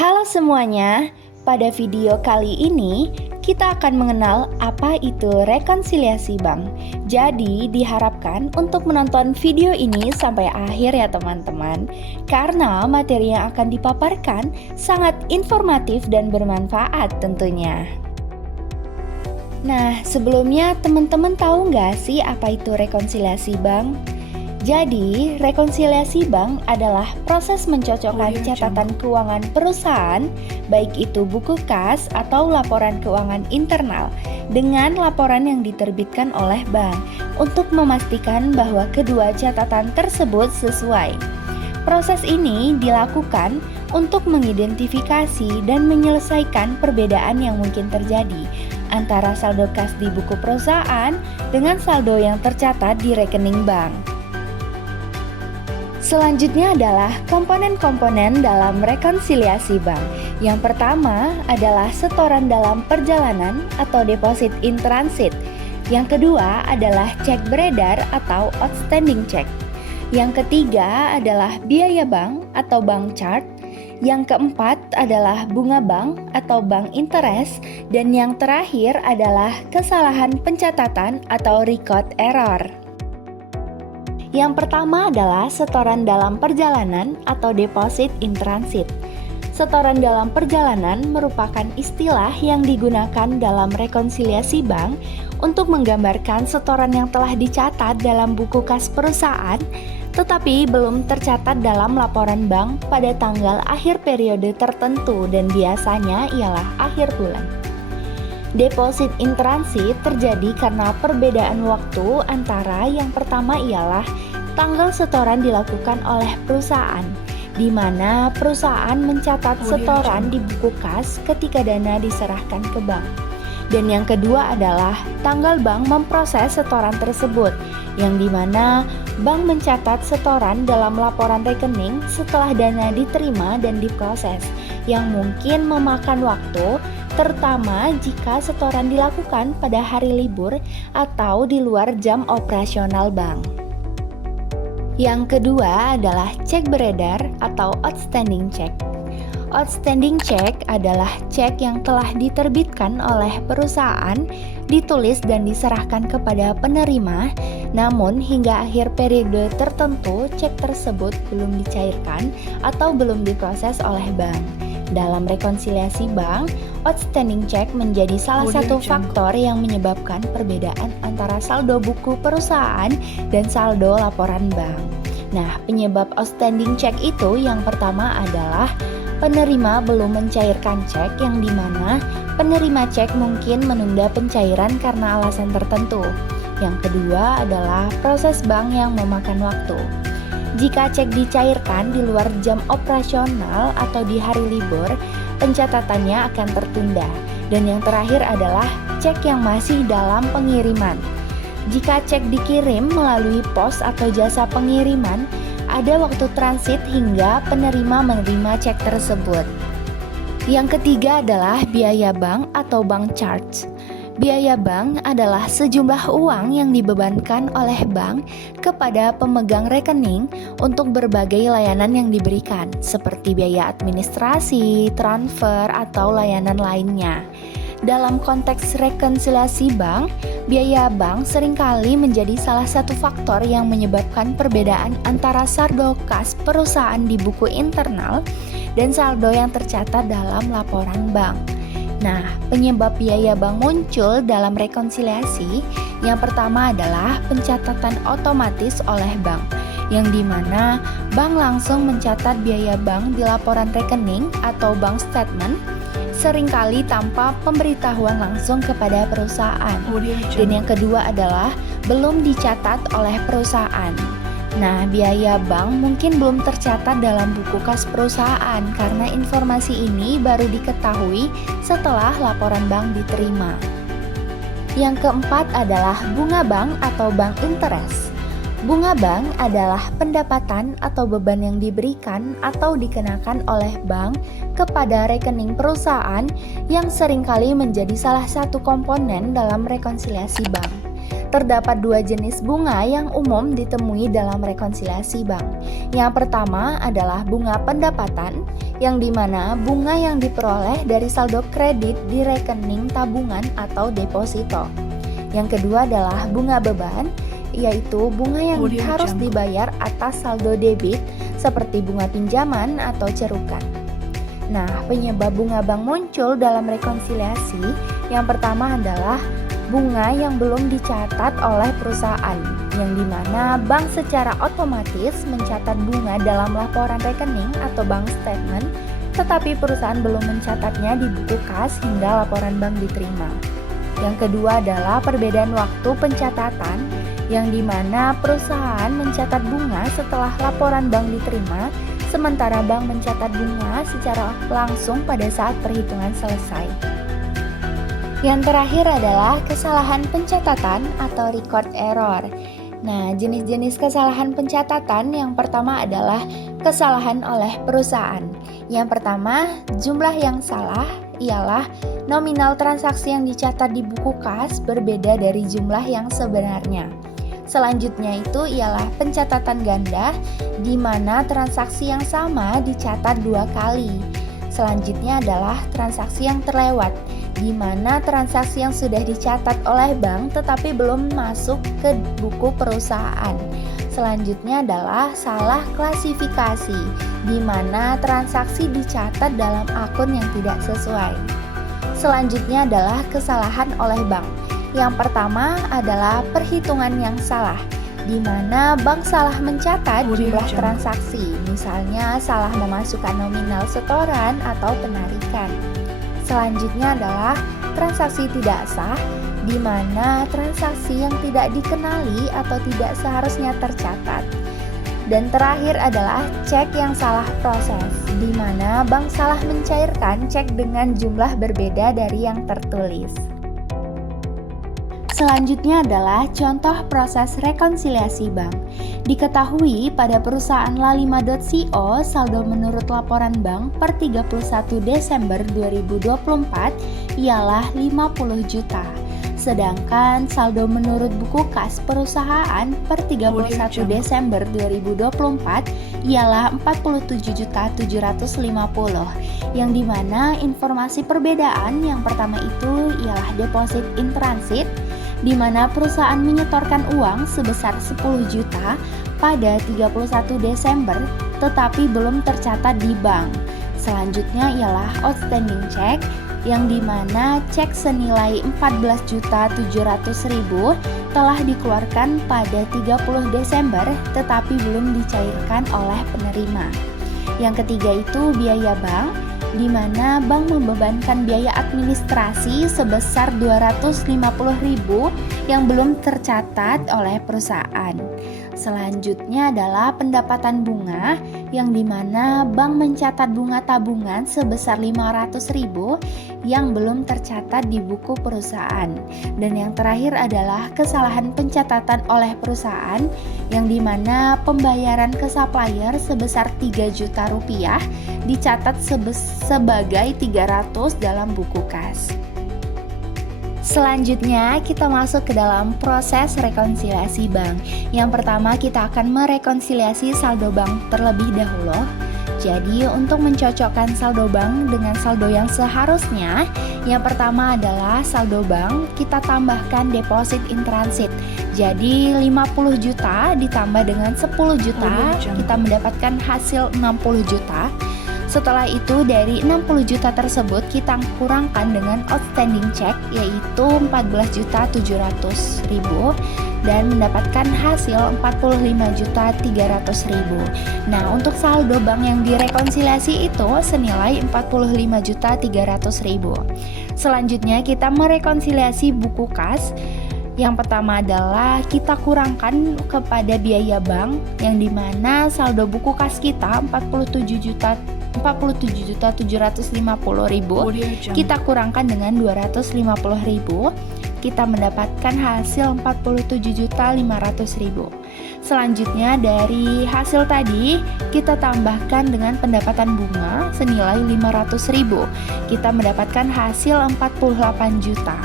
Halo semuanya, pada video kali ini kita akan mengenal apa itu rekonsiliasi bank. Jadi diharapkan untuk menonton video ini sampai akhir ya teman-teman, karena materi yang akan dipaparkan sangat informatif dan bermanfaat tentunya. Nah, sebelumnya teman-teman tahu nggak sih apa itu rekonsiliasi bank? Jadi, rekonsiliasi bank adalah proses mencocokkan catatan keuangan perusahaan, baik itu buku kas atau laporan keuangan internal, dengan laporan yang diterbitkan oleh bank untuk memastikan bahwa kedua catatan tersebut sesuai. Proses ini dilakukan untuk mengidentifikasi dan menyelesaikan perbedaan yang mungkin terjadi antara saldo kas di buku perusahaan dengan saldo yang tercatat di rekening bank. Selanjutnya adalah komponen-komponen dalam rekonsiliasi bank. Yang pertama adalah setoran dalam perjalanan atau deposit in transit. Yang kedua adalah cek beredar atau outstanding check. Yang ketiga adalah biaya bank atau bank charge. Yang keempat adalah bunga bank atau bank interest. Dan yang terakhir adalah kesalahan pencatatan atau record error. Yang pertama adalah setoran dalam perjalanan atau deposit in transit. Setoran dalam perjalanan merupakan istilah yang digunakan dalam rekonsiliasi bank untuk menggambarkan setoran yang telah dicatat dalam buku kas perusahaan tetapi belum tercatat dalam laporan bank pada tanggal akhir periode tertentu dan biasanya ialah akhir bulan. Deposit in transit terjadi karena perbedaan waktu antara yang pertama ialah tanggal setoran dilakukan oleh perusahaan, di mana perusahaan mencatat setoran di buku kas ketika dana diserahkan ke bank. Dan yang kedua adalah tanggal bank memproses setoran tersebut, yang di mana bank mencatat setoran dalam laporan rekening setelah dana diterima dan diproses, yang mungkin memakan waktu, terutama jika setoran dilakukan pada hari libur atau di luar jam operasional bank. Yang kedua adalah cek beredar atau outstanding check. Outstanding check adalah cek yang telah diterbitkan oleh perusahaan, ditulis dan diserahkan kepada penerima, namun hingga akhir periode tertentu cek tersebut belum dicairkan atau belum diproses oleh bank. Dalam rekonsiliasi bank, outstanding check menjadi salah satu faktor yang menyebabkan perbedaan antara saldo buku perusahaan dan saldo laporan bank. Nah, penyebab outstanding check itu yang pertama adalah penerima belum mencairkan cek, yang dimana penerima cek mungkin menunda pencairan karena alasan tertentu. Yang kedua adalah proses bank yang memakan waktu. Jika cek dicairkan di luar jam operasional atau di hari libur, pencatatannya akan tertunda. Dan yang terakhir adalah cek yang masih dalam pengiriman. Jika cek dikirim melalui pos atau jasa pengiriman, ada waktu transit hingga penerima menerima cek tersebut. Yang ketiga adalah biaya bank atau bank charge. Biaya bank adalah sejumlah uang yang dibebankan oleh bank kepada pemegang rekening untuk berbagai layanan yang diberikan, seperti biaya administrasi, transfer, atau layanan lainnya. Dalam konteks rekonsiliasi bank, biaya bank seringkali menjadi salah satu faktor yang menyebabkan perbedaan antara saldo kas perusahaan di buku internal dan saldo yang tercatat dalam laporan bank. Nah, penyebab biaya bank muncul dalam rekonsiliasi yang pertama adalah pencatatan otomatis oleh bank, yang dimana bank langsung mencatat biaya bank di laporan rekening atau bank statement, seringkali tanpa pemberitahuan langsung kepada perusahaan. Dan yang kedua adalah belum dicatat oleh perusahaan. Nah, biaya bank mungkin belum tercatat dalam buku kas perusahaan karena informasi ini baru diketahui setelah laporan bank diterima. Yang keempat adalah bunga bank atau bank interest. Bunga bank adalah pendapatan atau beban yang diberikan atau dikenakan oleh bank kepada rekening perusahaan yang seringkali menjadi salah satu komponen dalam rekonsiliasi bank. Terdapat dua jenis bunga yang umum ditemui dalam rekonsiliasi bank. Yang pertama adalah bunga pendapatan, yang dimana bunga yang diperoleh dari saldo kredit di rekening tabungan atau deposito. Yang kedua adalah bunga beban, yaitu bunga yang harus dibayar atas saldo debit seperti bunga pinjaman atau cerukan. Nah, penyebab bunga bank muncul dalam rekonsiliasi yang pertama adalah bunga yang belum dicatat oleh perusahaan, yang dimana bank secara otomatis mencatat bunga dalam laporan rekening atau bank statement, tetapi perusahaan belum mencatatnya di buku kas hingga laporan bank diterima. Yang kedua adalah perbedaan waktu pencatatan, yang dimana perusahaan mencatat bunga setelah laporan bank diterima, sementara bank mencatat bunga secara langsung pada saat perhitungan selesai. Yang terakhir adalah kesalahan pencatatan atau record error. Nah, jenis-jenis kesalahan pencatatan yang pertama adalah kesalahan oleh perusahaan. Yang pertama, jumlah yang salah ialah nominal transaksi yang dicatat di buku kas berbeda dari jumlah yang sebenarnya. Selanjutnya itu ialah pencatatan ganda, di mana transaksi yang sama dicatat 2 kali. Selanjutnya adalah transaksi yang terlewat, di mana transaksi yang sudah dicatat oleh bank tetapi belum masuk ke buku perusahaan. Selanjutnya adalah salah klasifikasi, di mana transaksi dicatat dalam akun yang tidak sesuai. Selanjutnya adalah kesalahan oleh bank. Yang pertama adalah perhitungan yang salah, di mana bank salah mencatat jumlah transaksi, misalnya salah memasukkan nominal setoran atau penarikan. Selanjutnya adalah transaksi tidak sah, di mana transaksi yang tidak dikenali atau tidak seharusnya tercatat. Dan terakhir adalah cek yang salah proses, di mana bank salah mencairkan cek dengan jumlah berbeda dari yang tertulis. Selanjutnya adalah contoh proses rekonsiliasi bank. Diketahui pada perusahaan lalima.co saldo menurut laporan bank per 31 Desember 2024 ialah 50 juta. Sedangkan saldo menurut buku kas perusahaan per 31 Desember 2024 ialah 47.750, yang dimana informasi perbedaan yang pertama itu ialah deposit in transit, di mana perusahaan menyetorkan uang sebesar 10 juta pada 31 Desember tetapi belum tercatat di bank. Selanjutnya ialah outstanding check, yang dimana cek senilai 14.700.000 telah dikeluarkan pada 30 Desember tetapi belum dicairkan oleh penerima. Yang ketiga itu biaya bank, di mana bank membebankan biaya administrasi sebesar 250.000 yang belum tercatat oleh perusahaan. Selanjutnya adalah pendapatan bunga, yang dimana bank mencatat bunga tabungan sebesar 500.000 yang belum tercatat di buku perusahaan. Dan yang terakhir adalah kesalahan pencatatan oleh perusahaan, yang dimana pembayaran ke supplier sebesar 3 juta rupiah dicatat sebagai 300 dalam buku kas. Selanjutnya kita masuk ke dalam proses rekonsiliasi bank. Yang pertama kita akan merekonsiliasi saldo bank terlebih dahulu. Jadi untuk mencocokkan saldo bank dengan saldo yang seharusnya, yang pertama adalah saldo bank kita tambahkan deposit in transit. Jadi 50 juta ditambah dengan 10 juta, kita mendapatkan hasil 60 juta. Setelah itu dari 60 juta tersebut kita kurangkan dengan outstanding check, yaitu 14.700.000 dan mendapatkan hasil 45.300.000. Nah, untuk saldo bank yang direkonsiliasi itu senilai 45.300.000. Selanjutnya kita merekonsiliasi buku kas. Yang pertama adalah kita kurangkan kepada biaya bank, yang dimana saldo buku kas kita 47.750.000, kita kurangkan dengan 250.000, kita mendapatkan hasil 47.500.000. Selanjutnya dari hasil tadi kita tambahkan dengan pendapatan bunga senilai 500.000, kita mendapatkan hasil 48 juta.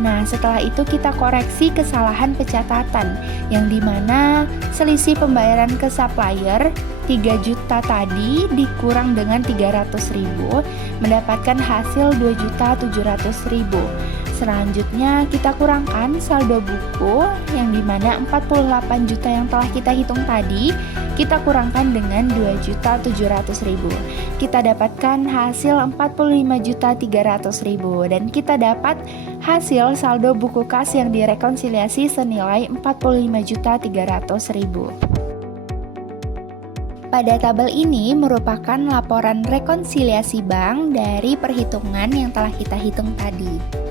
Nah, setelah itu kita koreksi kesalahan pencatatan, yang dimana selisih pembayaran ke supplier 3 juta tadi dikurang dengan 300.000, mendapatkan hasil 2.700.000. Selanjutnya kita kurangkan saldo buku, yang dimana 48 juta yang telah kita hitung tadi, kita kurangkan dengan 2.700.000. Kita dapatkan hasil 45.300.000 dan kita dapat hasil saldo buku kas yang direkonsiliasi senilai 45.300.000. Pada tabel ini merupakan laporan rekonsiliasi bank dari perhitungan yang telah kita hitung tadi.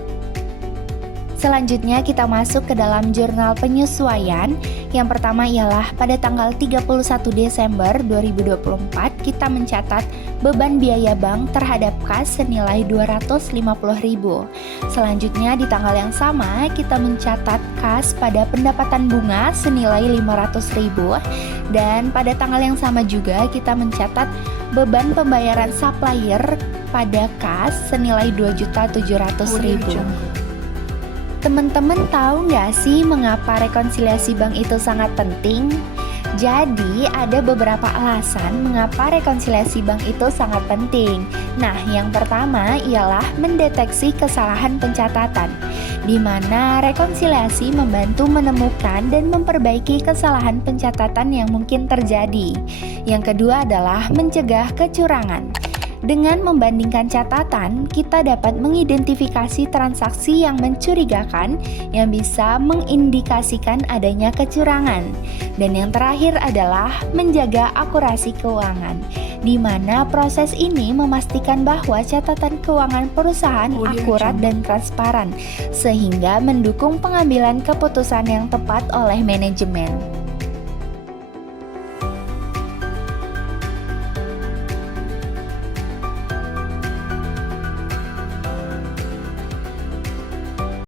Selanjutnya kita masuk ke dalam jurnal penyesuaian. Yang pertama ialah pada tanggal 31 Desember 2024 kita mencatat beban biaya bank terhadap kas senilai 250.000. Selanjutnya di tanggal yang sama kita mencatat kas pada pendapatan bunga senilai 500.000 dan pada tanggal yang sama juga kita mencatat beban pembayaran supplier pada kas senilai 2.700.000. Teman-teman tahu nggak sih mengapa rekonsiliasi bank itu sangat penting? Jadi ada beberapa alasan mengapa rekonsiliasi bank itu sangat penting. Nah, yang pertama ialah mendeteksi kesalahan pencatatan, di mana rekonsiliasi membantu menemukan dan memperbaiki kesalahan pencatatan yang mungkin terjadi. Yang kedua adalah mencegah kecurangan. Dengan membandingkan catatan, kita dapat mengidentifikasi transaksi yang mencurigakan yang bisa mengindikasikan adanya kecurangan. Dan yang terakhir adalah menjaga akurasi keuangan, di mana proses ini memastikan bahwa catatan keuangan perusahaan akurat dan transparan, sehingga mendukung pengambilan keputusan yang tepat oleh manajemen.